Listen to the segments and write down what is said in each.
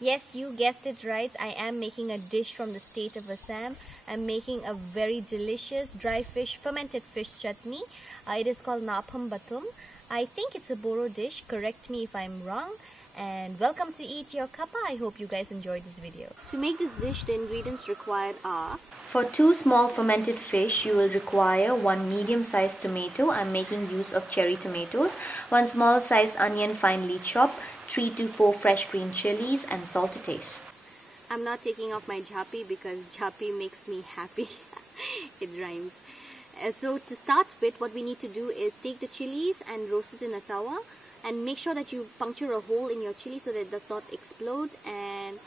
Yes, you guessed it right. I am making a dish from the state of Assam. I'm making a very delicious dry fish, fermented fish chutney. It is called Napam Batun. I think it's a Boro dish. Correct me if I'm wrong. And welcome to Eat Your Kappa. I hope you guys enjoyed this video. To make this dish, the ingredients required are: for 2 small fermented fish, you will require 1 medium-sized tomato. I'm making use of cherry tomatoes. 1 small-sized onion finely chopped. 3 to 4 fresh green chilies, and salt to taste. I'm not taking off my jhapi because jhapi makes me happy. It rhymes. So to start with, what we need to do is take the chilies and roast it in a tawa, and make sure that you puncture a hole in your chili so that it does not explode, and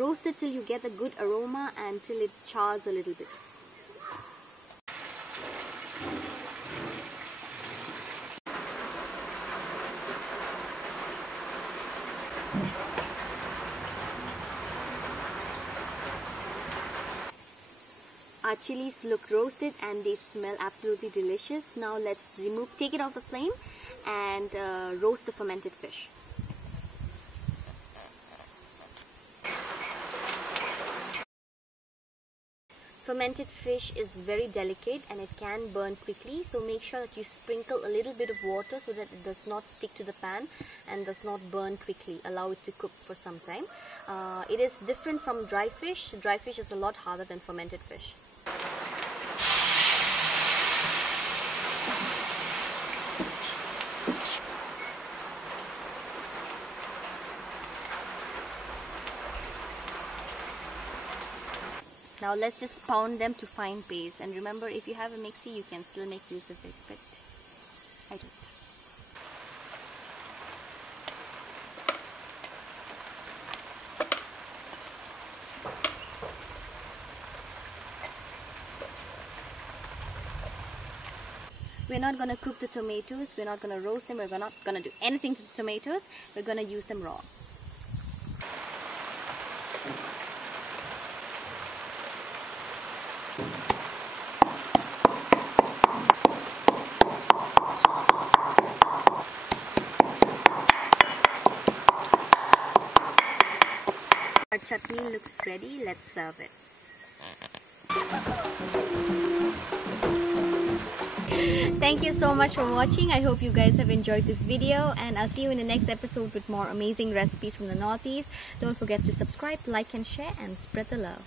roast it till you get a good aroma and till it chars a little bit. Our chilies look roasted and they smell absolutely delicious. Now let's take it off the flame and roast the fermented fish. Fermented fish is very delicate and it can burn quickly, so make sure that you sprinkle a little bit of water so that it does not stick to the pan and does not burn quickly. Allow it to cook for some time. It is different from dry fish. Dry fish is a lot harder than fermented fish. Now let's just pound them to fine paste, and remember, if you have a mixie you can still make use of it, but I don't. We're not going to cook the tomatoes, we're not going to roast them, we're not going to do anything to the tomatoes, we're going to use them raw. Our chutney looks ready, let's serve it. Thank you so much for watching. I hope you guys have enjoyed this video, and I'll see you in the next episode with more amazing recipes from the Northeast. Don't forget to subscribe, like and share, and spread the love.